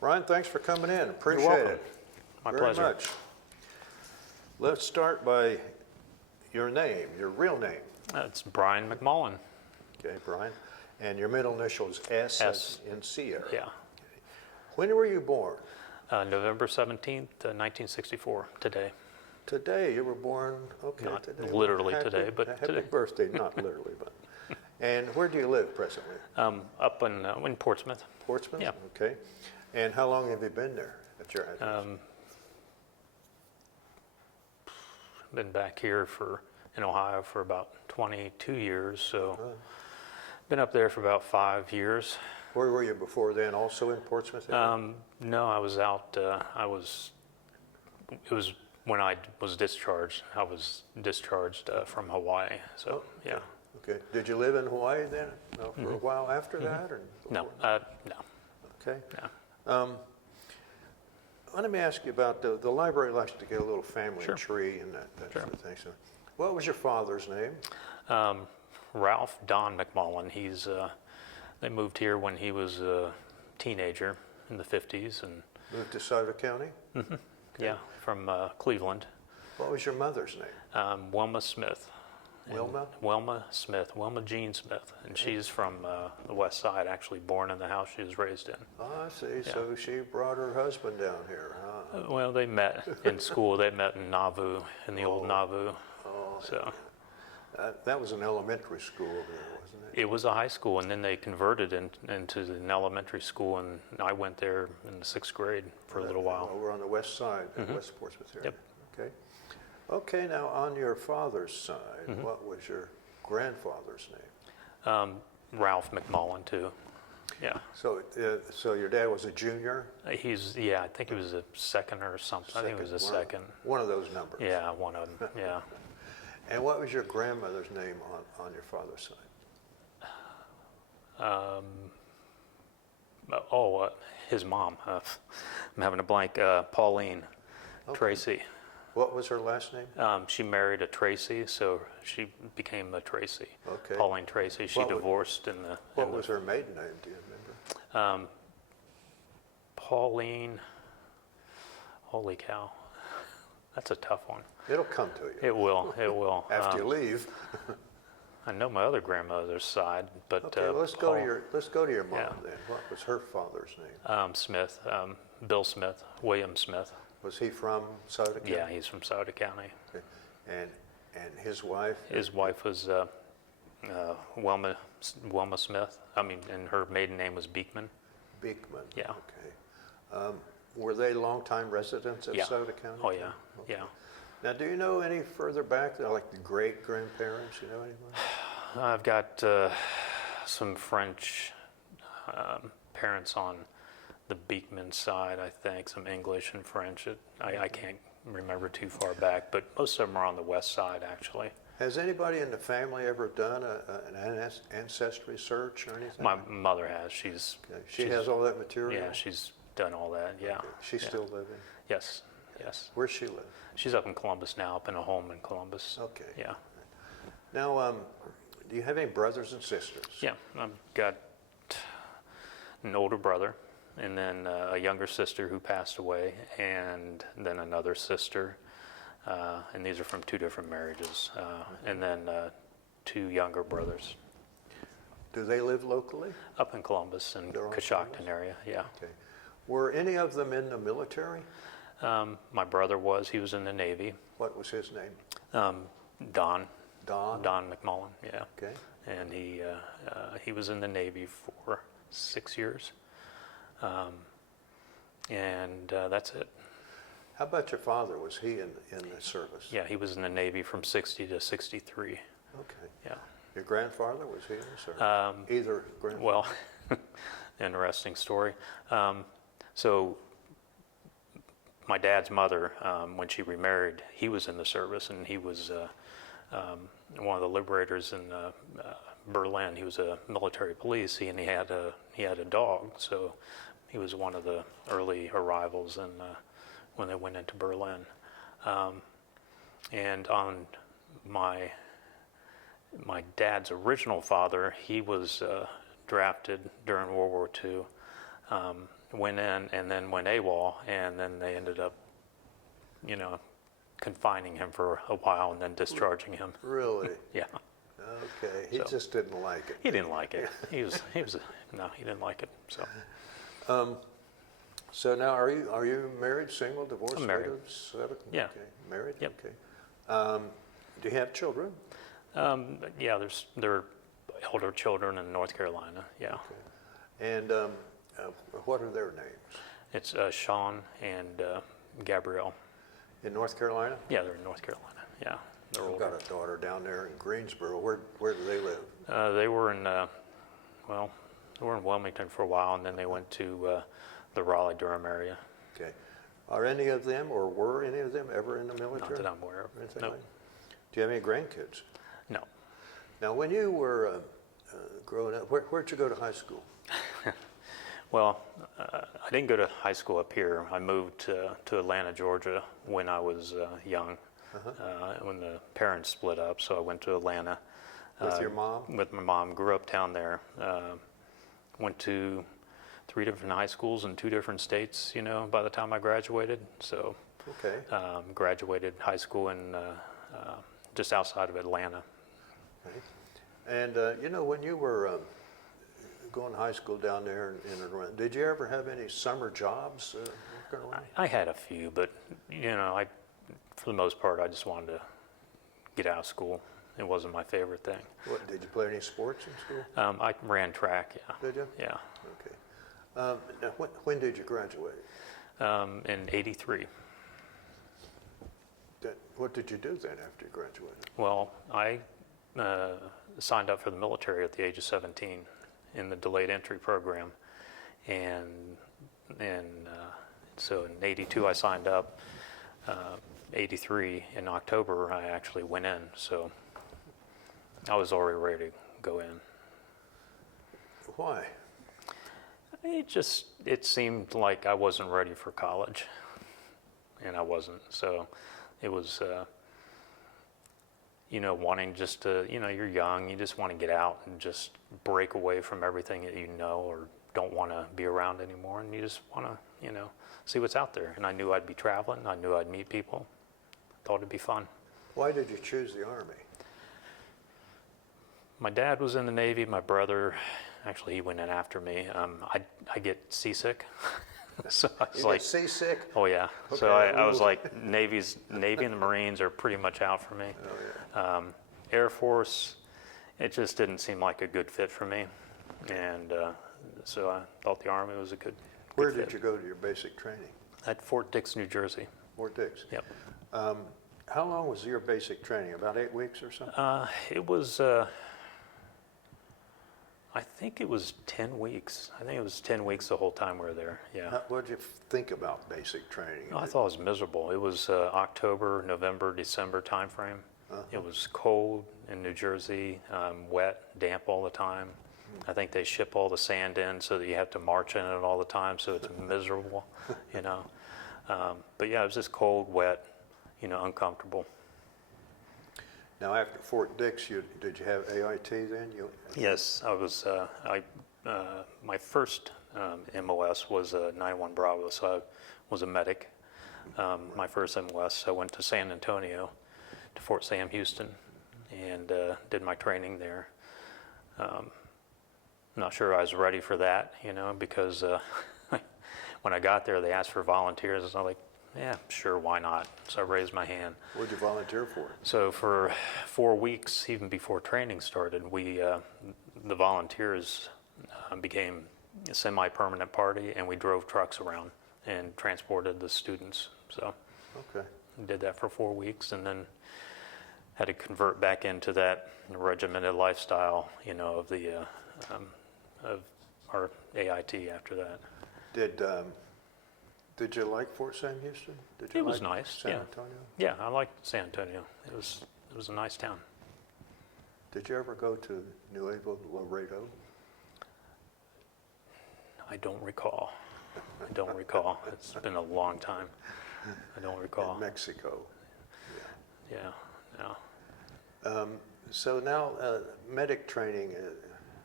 Brian, thanks for coming in. Appreciate welcome. it. My Very pleasure. much. Let's start by your name, your real name. It's Brian McMullen. Okay, Brian. And your middle initial is S, S. as in Sierra. Yeah. When were you born? November 17th, 1964, today. Today, you were born, okay, Not today. literally today, but happy today. birthday, not literally, but. And where do you live presently? Up in Portsmouth. Portsmouth? Yeah. Okay. And how long have you been there at your address? Been back here in Ohio for about 22 years, so been up there for about 5 years. Where were you before then, also in Portsmouth area? No, I was out, it was when I was discharged. I was discharged from Hawaii, so Okay. yeah. Okay. Did you live in Hawaii then, for a while after that? Or No, before? no. Okay. No. Let me ask you about the library likes to get a little family Sure. tree and that Sure. sort of thing. So, what was your father's name? Ralph Don McMullen. They moved here when he was a teenager in the 50s, and Moved to Sauter County? yeah, from Cleveland. What was your mother's name? Wilma Smith. And Wilma? Wilma Smith, Wilma Jean Smith, and she's from the West Side. Actually, born in the house she was raised in. Oh, I see. So she brought her husband down here, huh? Well, they met in school. They met in Nauvoo, in the old Nauvoo. Oh, So that was an elementary school over there, wasn't it? it was a high school, and then they converted into an elementary school, and I went there in the 6th grade for a little while. Over on the west side, West Portsmouth area. Yep. Okay. Okay, now on your father's side, what was your grandfather's name? Ralph McMullen too. Yeah, So your dad was a junior? I think he was a second or something. I think he was a second. One of those numbers. Yeah, one of them. Yeah. And what was your grandmother's name on your father's side? His mom. I'm having a blank. Pauline Tracy. What was her last name? She married a Tracy, so she became a Tracy. Okay. Pauline Tracy. She divorced in the. What was her maiden name? Do you remember? Pauline. Holy cow, that's a tough one. It'll come to you. It will. It will. After you leave. I know my other grandmother's side, but Okay, well, let's go to your mom Yeah. then. What was her father's name? Smith, Bill Smith, William Smith. Was he from Sauter County? Yeah, he's from Sauter County. Okay. And his wife? His wife was Wilma Smith. And her maiden name was Beekman. Beekman. Yeah. Okay. Were they longtime residents of Yeah. Sauter County? Oh yeah, Okay. yeah. Now, do you know any further back, like the great-grandparents? You know anyone? I've got some French parents on the Beekman side, I think, some English and French. I can't remember too far back, but most of them are on the west side, actually. Has anybody in the family ever done an ancestry search or anything? My mother has. She's She has all that material? Yeah, she's done all that. Yeah. Okay. She's Yeah. still living? Yes. Yes. Where's she live? She's up in Columbus now, up in a home in Columbus. Okay. Yeah. Now, do you have any brothers and sisters? Yeah. I've got an older brother, and then a younger sister who passed away, and then another sister, and these are from 2 different marriages, and then 2 younger brothers. Do they live locally? Up in Columbus and They're all Coshocton area, yeah. Okay. Were any of them in the military? My brother he was in the Navy. What was his name? Don Don? McMullen, yeah. Okay. And he was in the Navy for 6 years. And that's it. How about your father? Was he in the service? Yeah, he was in the Navy from 60 to 63. Okay. Yeah. Your grandfather, was he in the service? Either grandfather? Well, interesting story. So my dad's mother, when she remarried, he was in the service, and he was one of the liberators in Berlin. He was a military police, and he had a dog. So he was one of the early arrivals when they went into Berlin. And on my dad's original father, he was drafted during World War II, went in and then went AWOL, and then they ended up, confining him for a while and then discharging him. Really? Yeah. Okay. He So- just didn't like it. He didn't like it. He didn't like it. So So now, are you married, single, divorced, I'm married. widowed, settled? Yeah. Okay. Married. Yep. Okay. Do you have children? yeah, there are elder children in North Carolina. Yeah. Okay. And what are their names? It's Sean and Gabrielle. In North Carolina? Yeah, they're in North Carolina. Yeah, they're I've older. got a daughter down there in Greensboro. Where do they live? They were in they were in Wilmington for a while, and then they went to the Raleigh-Durham area. Okay. Are any of them, or were any of them, ever in the military? Not that I'm aware of. Or anything No. like that? Do you have any grandkids? No. Now, when you were growing up, where'd you go to high school? Well, I didn't go to high school up here. I moved to Atlanta, Georgia when I was young, when the parents split up. So I went to Atlanta. With your mom? With my mom. Grew up down there. Went to 3 different high schools in 2 different states, by the time I graduated. So Okay. graduated high school in just outside of Atlanta. Okay. And, when you were going to high school down there in and around, did you ever have any summer jobs working around? I had a few, but for the most part, I just wanted to get out of school. It wasn't my favorite thing. What, did you play any sports in school? I ran track, yeah. Did you? Yeah. Okay. Now, when did you graduate? In '83. What did you do then after you graduated? Well, I signed up for the military at the age of 17 in the delayed entry program, and so in '82 I signed up. '83 in October I actually went in, so I was already ready to go in. Why? It seemed like I wasn't ready for college, and I wasn't. So it was, wanting just to, you're young, you just want to get out and just break away from everything that you know or don't want to be around anymore, and you just want to, see what's out there. And I knew I'd be traveling, I knew I'd meet people, thought it'd be fun. Why did you choose the Army? My dad was in the Navy, my brother, actually he went in after me. I get seasick. So I was You get seasick? oh yeah. So Okay. I was like, Navy and the Marines are pretty much out for me. Oh, yeah. Air Force, it just didn't seem like a good fit for me. And so I thought the Army was a good Where fit. did you go to your basic training? At Fort Dix, New Jersey. Fort Dix? Yep. How long was your basic training? About 8 weeks or something? It was, I think it was 10 weeks. I think it was 10 weeks the whole time we were there, yeah. What did you think about basic training? I thought it was miserable. It was October, November, December timeframe. It was cold in New Jersey, wet, damp all the time. I think they ship all the sand in so that you have to march in it all the time, so it's miserable, But yeah, it was just cold, wet, uncomfortable. Now, after Fort Dix, did you have AIT then? Yes, I was. My first MOS was 91 Bravo, so I was a medic. My first MOS, I went to San Antonio, to Fort Sam Houston, and did my training there. Not sure I was ready for that, because when I got there, they asked for volunteers, and I was like, yeah, sure, why not? So I raised my hand. What did you volunteer for? So for 4 weeks, even before training started, the volunteers became a semi-permanent party, and we drove trucks around and transported the students. So Okay. we did that for 4 weeks, and then had to convert back into that regimented lifestyle, of our AIT after that. Did you like Fort Sam Houston? Did you It was like nice, San yeah. Antonio? Yeah, I liked San Antonio. It was a nice town. Did you ever go to Nuevo Laredo? I don't recall. It's been a long time. I don't recall. In Mexico. Yeah, no. So now, medic training,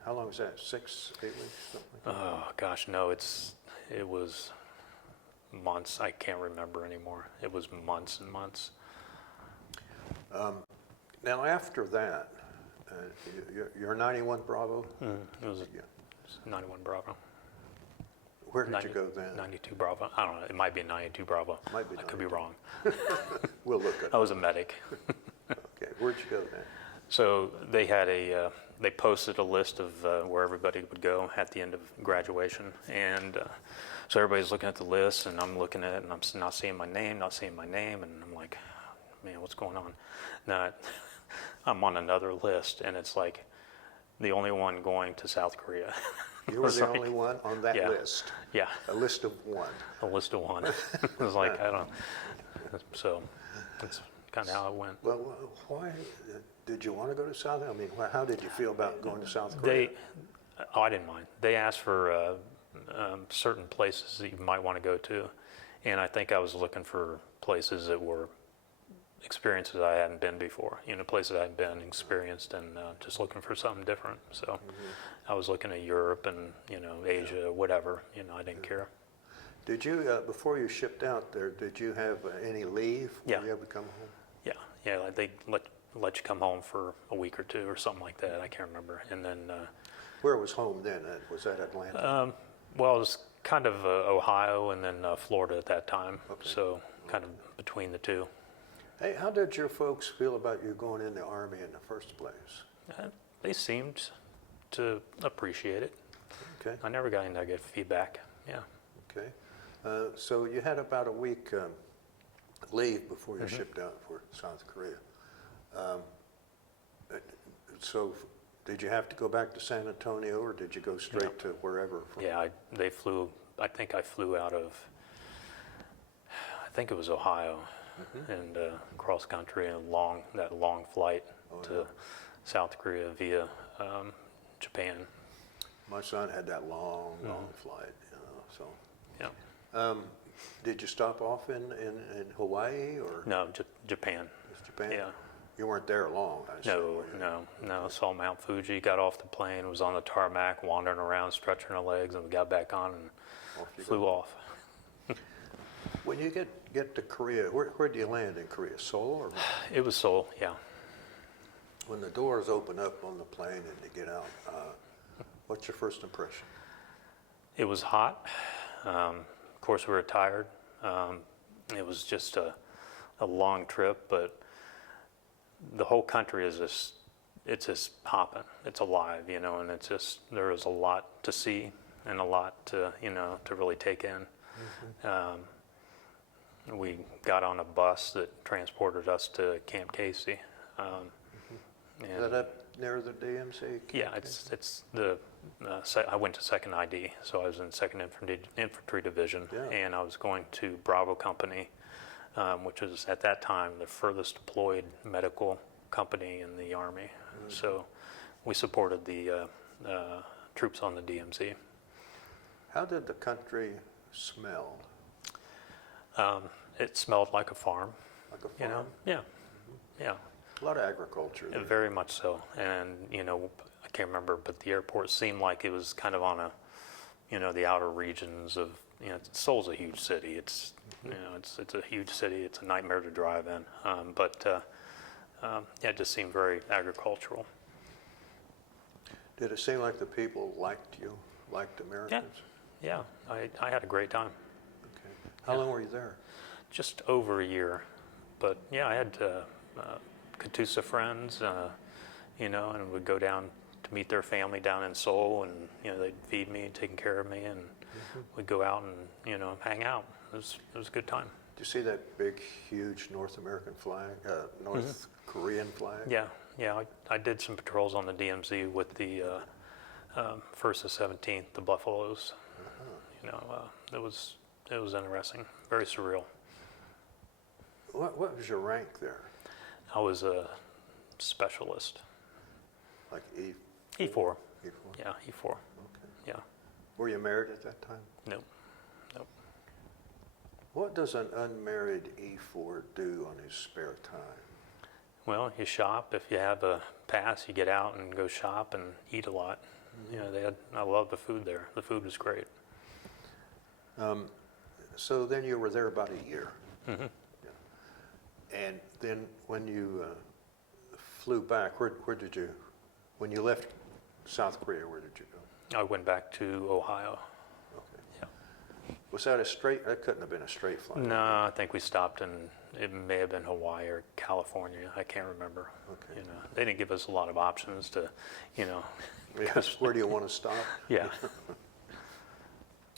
how long is that? 6, 8 weeks? Something like that? Oh gosh, no. It's it was months. I can't remember anymore. It was months and months. Now after that, you're 91 Bravo? It was Yeah. 91 Bravo. Where did you go then? 92 Bravo. I don't know. It might be 92 Bravo. Might be I could be 92. wrong. We'll look at I was a medic. Okay, where'd you go then? So they had they posted a list of where everybody would go at the end of graduation, and so everybody's looking at the list, and I'm looking at it, and I'm not seeing my name, and I'm like, man, what's going on? Now I'm on another list, and it's like the only one going to South Korea. You were It's the like- only one on that yeah. list, Yeah, a list of one. a list of one. It was like, I don't. So that's kind of how it went. Well, why did you want to go to South? I mean, how did you feel about going to South Korea? I didn't mind. They asked for certain places that you might want to go to, and I think I was looking for places that were experiences I hadn't been before. Places I hadn't been experienced, and just looking for something different. So I was looking at Europe and Asia, whatever. I didn't care. Did you, before you shipped out there, did you have any leave? Yeah. Were you able to come home? Yeah. Like they let you come home for a week or two or something like that. I can't remember. And then. Where was home then? Was that Atlanta? Well, it was kind of Ohio and then Florida at that time. Okay. So kind of between the two. Hey, how did your folks feel about you going in the Army in the first place? They seemed to appreciate it. Okay, I never got any negative feedback. Yeah. okay. So you had about a week leave before you shipped out for South Korea. So did you have to go back to San Antonio, or did you go straight to wherever? Yeah, they flew, I think I flew out of, I think it was Ohio, and cross country, and that long flight to South Korea via Japan. My son had that long flight, so. Yeah. Did you stop off in Hawaii, or No, Japan. just Japan? Yeah. You weren't there long, I assume, No, were you? no. Saw Mount Fuji, got off the plane, was on the tarmac, wandering around, stretching our legs, and we got back on and Off you flew go. off. When you get to Korea, where do you land in Korea? Seoul, or It was Seoul, yeah. when the doors open up on the plane and you get out? What's your first impression? It was hot. Of course, we were tired. It was just a long trip, but the whole country is just hopping. It's alive, and it's just, there is a lot to see and a lot to really take in. We got on a bus that transported us to Camp Casey. Is that up near the DMC? Yeah, it's the. I went to 2nd ID, so I was in 2nd Infantry Division, Yeah. and I was going to Bravo Company, which was at that time the furthest deployed medical company in the Army. So we supported the troops on the DMZ. How did the country smell? It smelled like a farm, Like a farm? Yeah, yeah. A lot of agriculture there. Very much so. And, I can't remember, but the airport seemed like it was kind of on the outer regions of, Seoul's a huge city. It's, it's a huge city. It's a nightmare to drive in. It just seemed very agricultural. Did it seem like the people liked you, liked Americans? Yeah, I had a great time. Okay. How long were you there? Just over a year. But, yeah, I had Katusa friends, and would go down to meet their family down in Seoul, and they'd feed me, taking care of me, and we'd go out and hang out. It was a good time. Did you see that big, huge North American flag, North Korean flag? Yeah. I did some patrols on the DMZ with the 1st to 17th, the Buffaloes. It was interesting, very surreal. What was your rank there? I was a specialist. Like E4. E4? Yeah, E4. Okay. Yeah. Were you married at that time? Nope. What does an unmarried E4 do on his spare time? Well, you shop. If you have a pass, you get out and go shop and eat a lot. I love the food there. The food was great. So then you were there about a year. Mm-hmm. Yeah. And then when you flew back, where did you, when you left South Korea, where did you go? I went back to Ohio. Okay. Yeah. Was that a straight, that couldn't have been a straight flight? No, I think we stopped in, it may have been Hawaii or California. I can't remember. Okay. You know, they didn't give us a lot of options to, you know. Yes, where do you want to stop? Yeah.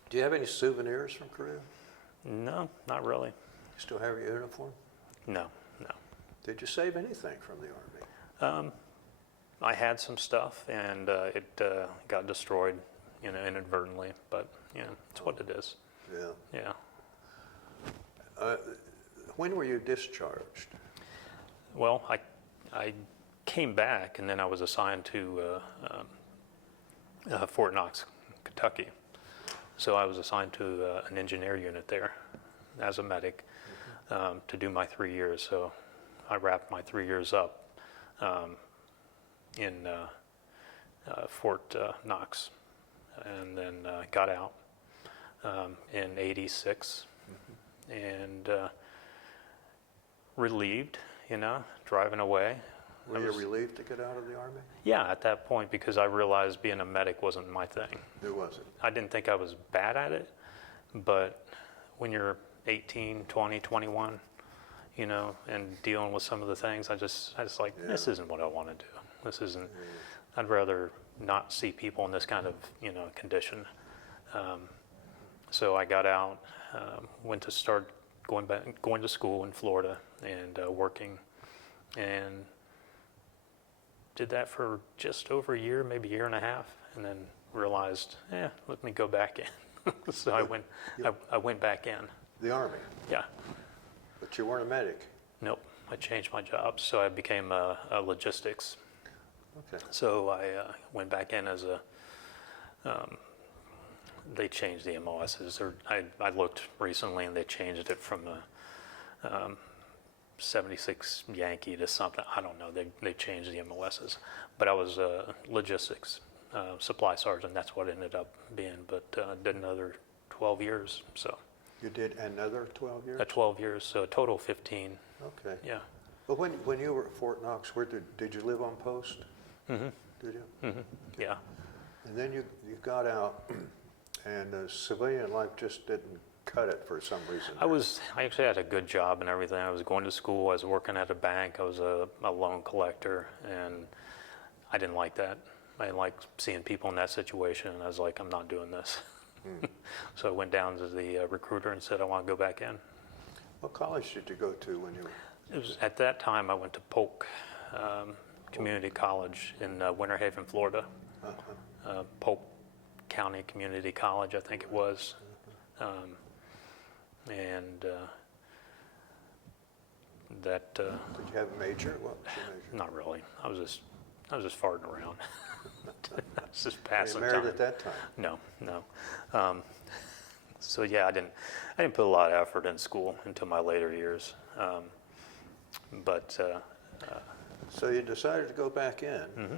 Do you have any souvenirs from Korea? No, not really. You still have your uniform? No, no. Did you save anything from the Army? I had some stuff, and it got destroyed, you know, inadvertently. But you know, it's what it is. Yeah. Yeah. When were you discharged? Well, I came back, and then I was assigned to Fort Knox, Kentucky. So I was assigned to an engineer unit there as a medic to do my 3 years. So I wrapped my 3 years up in Fort Knox, and then got out in '86, and relieved, you know, driving away. Were you relieved to get out of the Army? Yeah, at that point, because I realized being a medic wasn't my thing. It wasn't. I didn't think I was bad at it, but when you're 18, 20, 21, you know, and dealing with some of the things, I just like, this isn't what I want to do. This isn't, I'd rather not see people in this kind of, you know, condition. So I got out, went to start going to school in Florida and working, and did that for just over a year, maybe a year and a half, and then realized, let me go back in. So I went back in. The Army? Yeah. But you weren't a medic? Nope. I changed my job, so I became a logistics. Okay. So I went back in as a, they changed the MOSs. I looked recently, and they changed it from a 76 Yankee to something. I don't know. They changed the MOSs. But I was logistics supply sergeant. That's what it ended up being. But did another 12 years. So. You did another 12 years? 12 years, so a total of 15. Okay. Yeah. But when you were at Fort Knox, where did you live on post? Mm-hmm. Did you? Mm-hmm. Yeah. And then you got out, and civilian life just didn't cut it for some reason. I actually had a good job and everything. I was going to school. I was working at a bank. I was a loan collector, and I didn't like that. I didn't like seeing people in that situation, and I was like, I'm not doing this. So I went down to the recruiter and said, I want to go back in. What college did you go to when you were? It was, at that time, I went to Polk Community College in Winter Haven, Florida. Polk County Community College, I think it was. And that. Did you have a major? What was your major? Not really. I was just farting around. I was just passing Were you married time. at that time? No. So yeah, I didn't put a lot of effort in school until my later years. So you decided to go back in, Mm-hmm.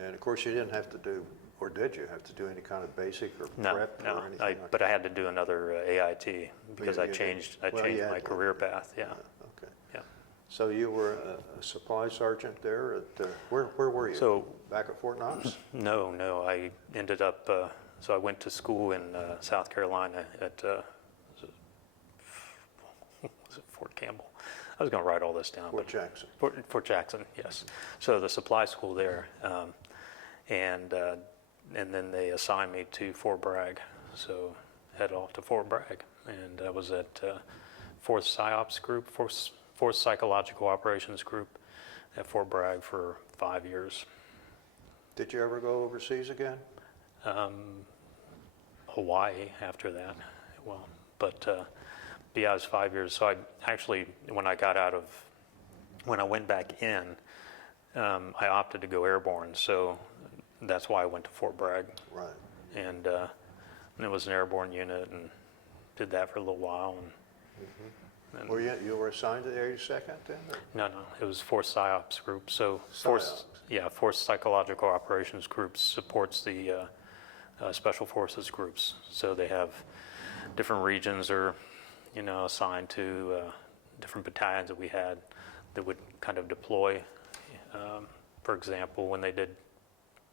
and of course you didn't have to do, or did you have to do any kind of basic or prep or anything like that? But I had to do another AIT because I changed my career path. Yeah. Okay. Yeah. So you were a supply sergeant there at, where were you? So back at Fort Knox? No, I ended up, so I went to school in South Carolina at, was it Fort Campbell? I was going to write all this down. Fort Jackson. Fort Jackson, yes. So the supply school there, and then they assigned me to Fort Bragg. So head off to Fort Bragg, and I was at 4th PSYOPS Group, 4th Psychological Operations Group at Fort Bragg for 5 years. Did you ever go overseas again? Hawaii after that, well, but yeah, it was 5 years. So I actually, when I went back in, I opted to go airborne. So that's why I went to Fort Bragg. Right. And it was an airborne unit, and did that for a little while. And Were you were assigned to the 82nd then? Or? No, it was 4th PSYOPS Group. So PSYOPS. 4th Psychological Operations Group supports the Special Forces groups. So they have different regions are, assigned to different battalions that we had that would kind of deploy. For example, when they did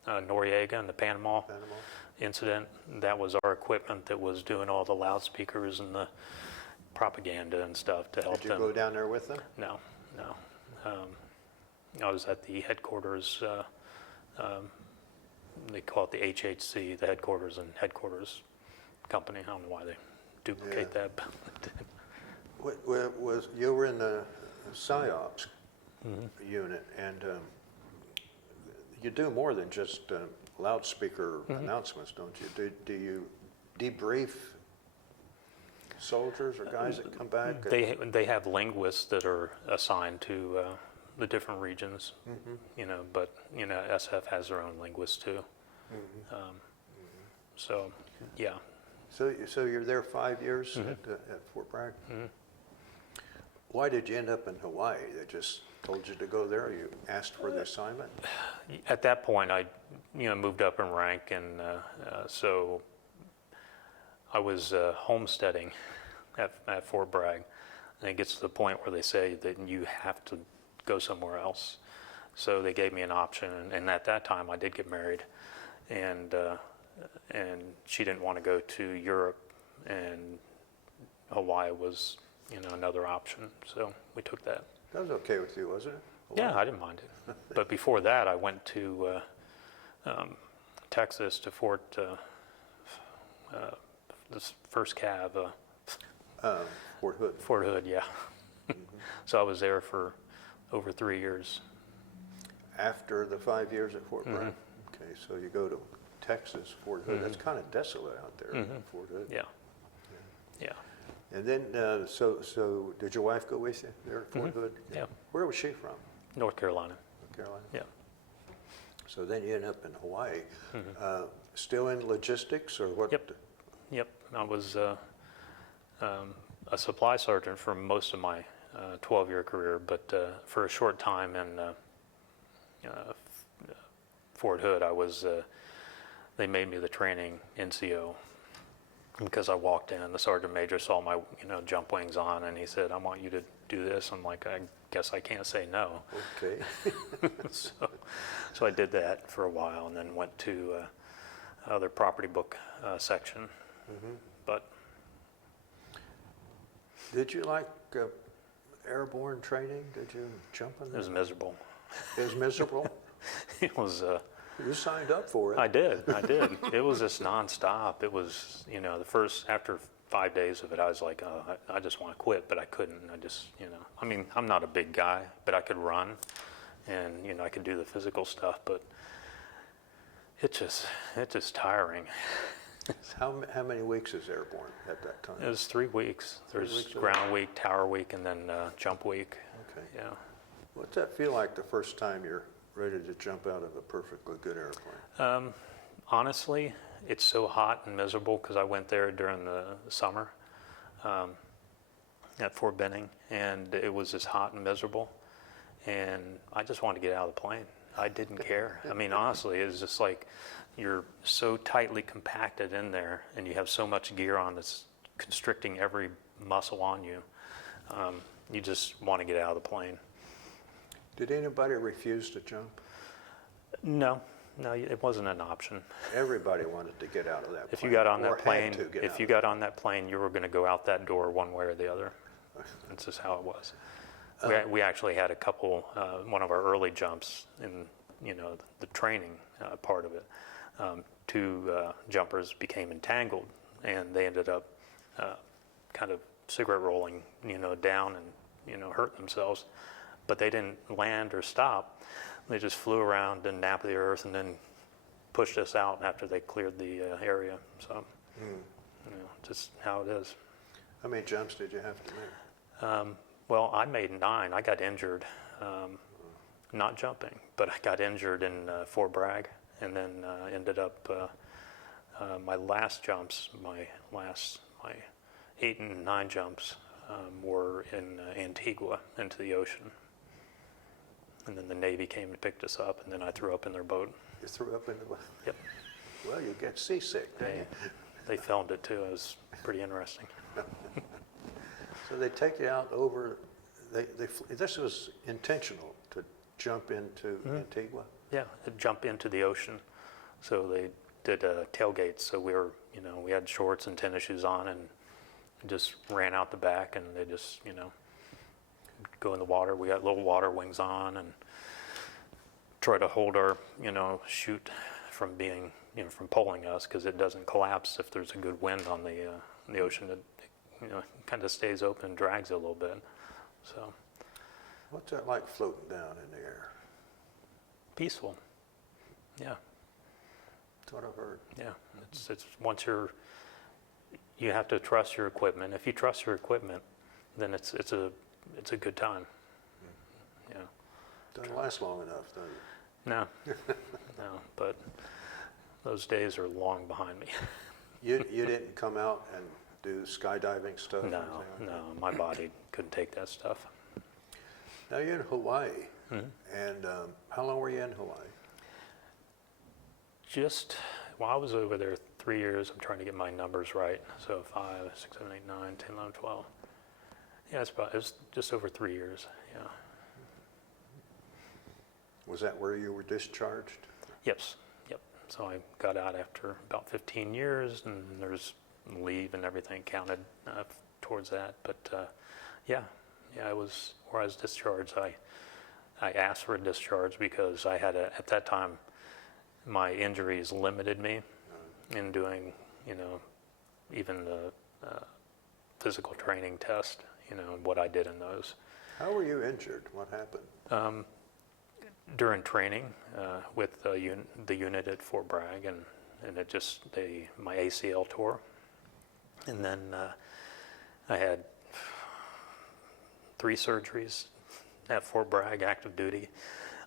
Noriega and the Panama incident, that was our equipment that was doing all the loudspeakers and the propaganda and stuff to help them. Did you go down there with them? No. I was at the headquarters. They call it the HHC, the headquarters and headquarters company. I don't know why they duplicate that. You were in the PSYOPs unit, and you do more than just loudspeaker announcements, don't you? Do you debrief soldiers or guys that come back? They have linguists that are assigned to the different regions, but SF has their own linguists too. So, yeah. So you're there 5 years at Fort Bragg? Why did you end up in Hawaii? They just told you to go there? You asked for the assignment? At that point, I moved up in rank, and so I was homesteading at Fort Bragg. And it gets to the point where they say that you have to go somewhere else. So they gave me an option, and at that time I did get married, and she didn't want to go to Europe, and Hawaii was another option. So we took that. That was okay with you, wasn't it? Hawaii? Yeah, I didn't mind it. But before that, I went to Texas to Fort this first Cav. Fort Hood. Fort Hood, yeah. So I was there for over 3 years. After the 5 years at Fort Bragg? Okay, so you go to Texas, Fort Hood. That's kind of desolate out there, Fort Hood. Yeah. And then, so did your wife go with you there at Fort Hood? Yeah. Where was she from? North Carolina. North Carolina? Yeah. So then you end up in Hawaii. Still in logistics or what? Yep. I was a supply sergeant for most of my 12-year career, but for a short time in Fort Hood, I was. They made me the training NCO because I walked in. The sergeant major saw my jump wings on, and he said, "I want you to do this." I'm like, I guess I can't say no. Okay. So I did that for a while, and then went to other property book section. But did you like airborne training? Did you jump in it there? was miserable. It was miserable? It was. You signed up for it. I did. It was just nonstop. It was, after 5 days of it, I was like, oh, I just want to quit, but I couldn't. I just, I mean, I'm not a big guy, but I could run, and I could do the physical stuff, but it's just tiring. How many weeks is airborne at that time? It was 3 weeks. There's weeks ground week, tower week, and then jump week. Okay. Yeah. What's that feel like the first time you're ready to jump out of a perfectly good airplane? Honestly, it's so hot and miserable because I went there during the summer at Fort Benning, and it was just hot and miserable, and I just wanted to get out of the plane. I didn't care. I mean, honestly, it's just like you're so tightly compacted in there, and you have so much gear on that's constricting every muscle on you. You just want to get out of the plane. Did anybody refuse to jump? No, it wasn't an option. Everybody wanted to get out of that plane. If you got on or that plane, had to get if out you of got on that plane, you were going to go out that door one way or the other. That's just how it was. We actually had a couple. One of our early jumps in the training part of it. Two jumpers became entangled, and they ended up kind of cigarette rolling, down and hurt themselves. But they didn't land or stop. They just flew around and napped the earth, and then pushed us out after they cleared the area. So, just how it is. How many jumps did you have to make? Well, I made 9. I got injured, not jumping, but I got injured in Fort Bragg, and then ended up my last jumps, my 8 and 9 jumps were in Antigua into the ocean. And then the Navy came and picked us up, and then I threw up in their boat. You threw up in the boat? Yep. Well, you get seasick, didn't you? They filmed it too. It was pretty interesting. So they take you out over, this was intentional to jump into Antigua? Yeah, to jump into the ocean. So they did tailgates. So we were, we had shorts and tennis shoes on and just ran out the back, and they just, go in the water. We got little water wings on and try to hold our, chute from being, from pulling us, because it doesn't collapse if there's a good wind on the ocean. It, kind of stays open and drags it a little bit. So. What's that like floating down in the air? Peaceful. Yeah. That's what I've heard. Yeah. It's once you have to trust your equipment. If you trust your equipment, then it's a good time. Yeah. Doesn't last long enough, does it? No. No. But those days are long behind me. You didn't come out and do skydiving stuff? No. My body couldn't take that stuff. Now you're in Hawaii, and how long were you in Hawaii? I was over there 3 years. I'm trying to get my numbers right. So 5, 6, 7, 8, 9, 10, 11, 12. Yeah, it was just over 3 years. Yeah. Was that where you were discharged? Yep. So I got out after about 15 years, and there's leave and everything counted towards that. But I was where I was discharged. I asked for a discharge because I had at that time, my injuries limited me in doing, even the physical training test, and what I did in those. How were you injured? What happened? During training with the unit at Fort Bragg, and my ACL tore, and then I had 3 surgeries at Fort Bragg, active duty,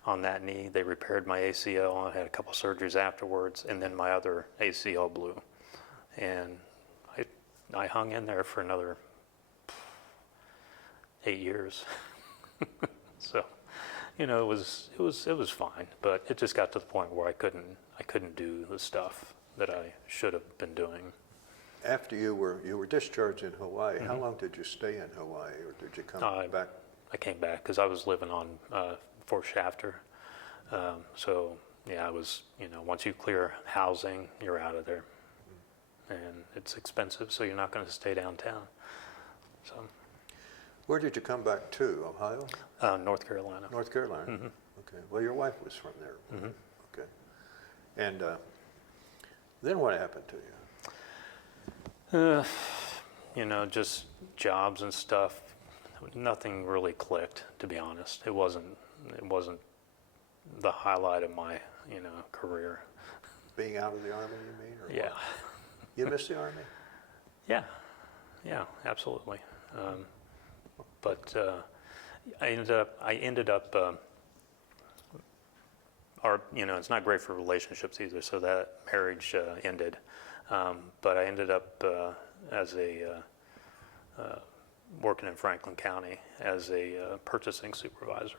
on that knee. They repaired my ACL. I had a couple surgeries afterwards, and then my other ACL blew, and I hung in there for another 8 years. So, it was fine, but it just got to the point where I couldn't do the stuff that I should have been doing. After you were discharged in Hawaii, how long did you stay in Hawaii, or did you come back? I came back because I was living on Fort Shafter. So I was, once you clear housing, you're out of there, and it's expensive, so you're not going to stay downtown. So. Where did you come back to? Ohio? North Carolina. North Carolina. Mm-hmm. Okay. Well, your wife was from there. Mm-hmm. Okay. And then what happened to you? Just jobs and stuff. Nothing really clicked, to be honest. It wasn't the highlight of my, career. Being out of the Army, you mean? Or Yeah. What? You miss the Army? Yeah, absolutely. But I ended up, it's not great for relationships either, so that marriage ended. But I ended up as working in Franklin County as a purchasing supervisor.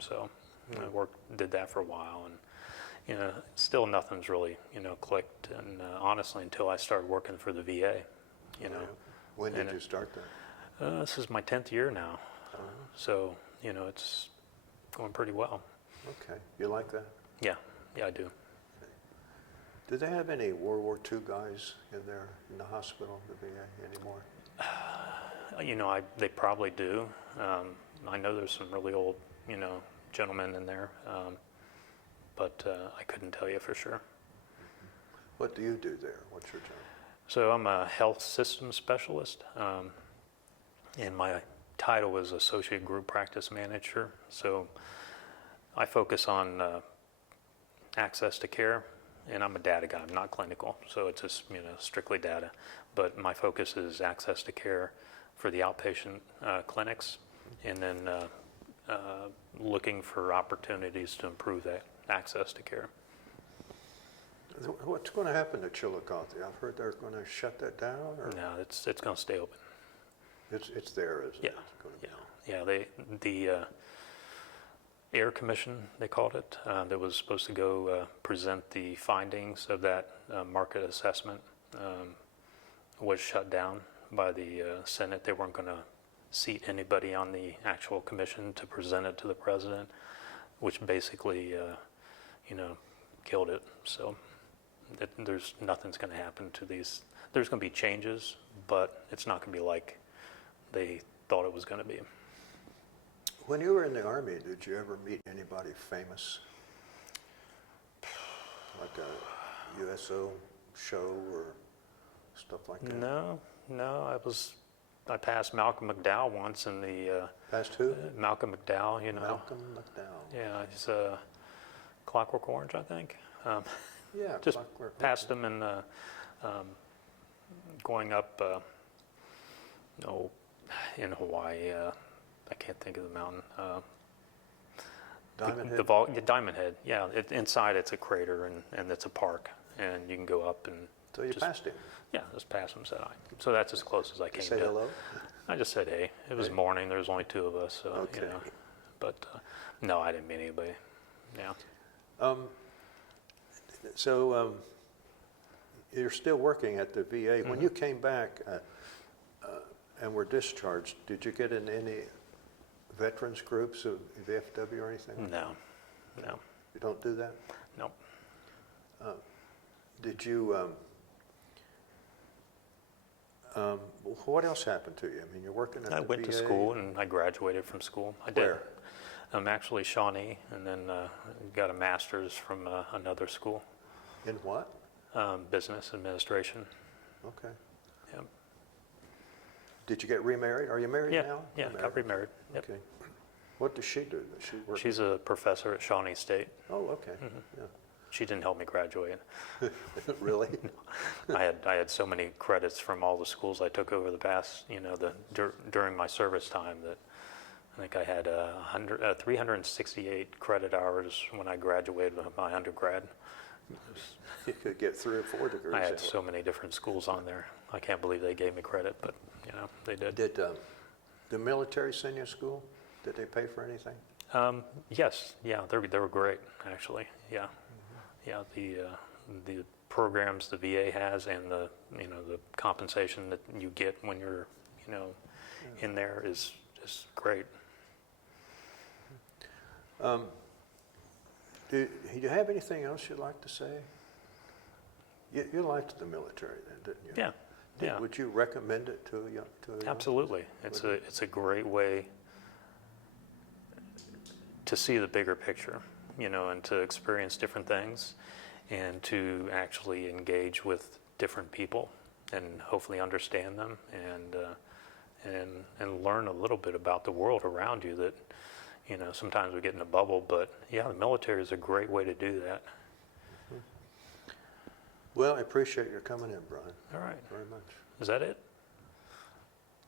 So I did that for a while, and still nothing's really clicked. And honestly, until I started working for the VA, When did you start that? This is my 10th year now, so it's going pretty well. Okay, you like that? Yeah, I do. Okay. Do they have any World War II guys in there in the hospital, the VA, anymore? They probably do. I know there's some really old, gentlemen in there, but I couldn't tell you for sure. What do you do there? What's your job? So I'm a health systems specialist, and my title is Associate Group Practice Manager. So I focus on access to care, and I'm a data guy. I'm not clinical, so it's just strictly data. But my focus is access to care for the outpatient clinics, and then looking for opportunities to improve that access to care. What's going to happen to Chillicothe? I've heard they're going to shut that down? Or? No, it's going to stay open. It's there, isn't it? Yeah. The Air Commission, they called it, that was supposed to go present the findings of that market assessment, was shut down by the Senate. They weren't going to seat anybody on the actual commission to present it to the president, which basically, killed it. So there's nothing's going to happen to these. There's going to be changes, but it's not going to be like they thought it was going to be. When you were in the Army, did you ever meet anybody famous? Like a USO show or stuff like that? No. I passed Malcolm McDowell once in the. Past who? Malcolm McDowell, Malcolm McDowell. Yeah, he's Clockwork Orange, I think. Yeah, just Clockwork passed him and going up. In Hawaii. I can't think of the mountain. Diamond Head? Diamond Head, yeah. Inside it's a crater and it's a park, and you can go up and. So you passed him? Yeah, just passed him, said hi. So that's as close as I came. Say to. hello? I just said hey. It was morning. There was only two of us, so Okay. But no, I didn't meet anybody. Yeah. So you're still working at the VA. When you came back and were discharged, did you get in any veterans groups of VFW or anything? No. You don't do that? No. Did you? What else happened to you? I mean, you're working at the VA. I went to school and I graduated from school. I did. Where? I'm actually Shawnee, and then got a master's from another school. In what? Business administration. Okay. Yep. Did you get remarried? Are you married now? Yeah, got remarried. Yep. Okay. What does she do? Does she work? She's a professor at Shawnee State. Oh, okay. She didn't help me graduate. Yeah. Really? I had so many credits from all the schools I took over the past, during my service time that I think I had 368 credit hours when I graduated with my undergrad. You could get 3 or 4 degrees. I had so many different schools on there. I can't believe they gave me credit, but they did. Did the military send you to school? Did they pay for anything? Yes, yeah, they were great actually. Yeah, yeah. The programs the VA has and the compensation that you get when you're in there is great. Do you have anything else you'd like to say? You liked the military then, didn't you? Yeah, yeah. Would you recommend it to a young? Absolutely. It's a great way to see the bigger picture, and to experience different things and to actually engage with different people and hopefully understand them and learn a little bit about the world around you that, sometimes we get in a bubble, but yeah, the military is a great way to do that. Well, I appreciate your coming in, Brian. All right. Very much. Is that it?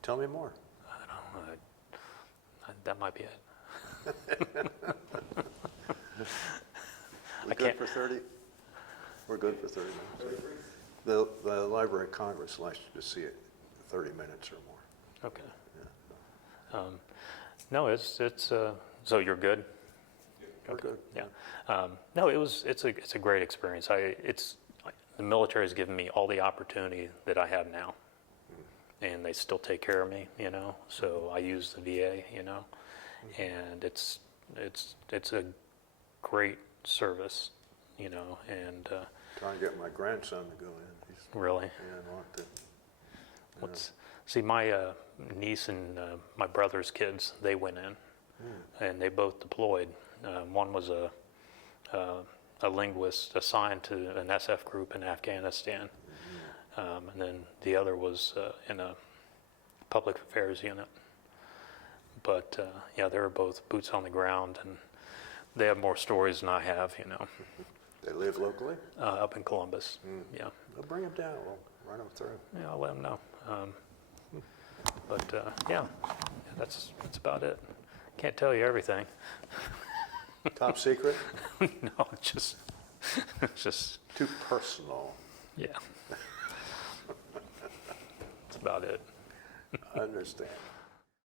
Tell me more. I don't know. That might be it. We good for 30? We're good for 30 minutes. The Library of Congress likes you to see it 30 minutes or more. Okay. No, it's so you're good? We're good. Yeah. No, it's a great experience. The military has given me all the opportunity that I have now, and they still take care of me. So I use the VA. And it's a great service. And Trying to get my grandson to go in. He's, really. Yeah, I want to. See, my niece and my brother's kids, they went in, and they both deployed. One was a linguist assigned to an SF group in Afghanistan, and then the other was in a public affairs unit. But yeah, they were both boots on the ground, and they have more stories than I have. They live locally? Up in Columbus. Yeah. We'll bring them down. We'll run them through. Yeah, I'll let them know. But yeah, that's about it. Can't tell you everything. Top secret? No, it's just Too personal. yeah. That's about it. I understand.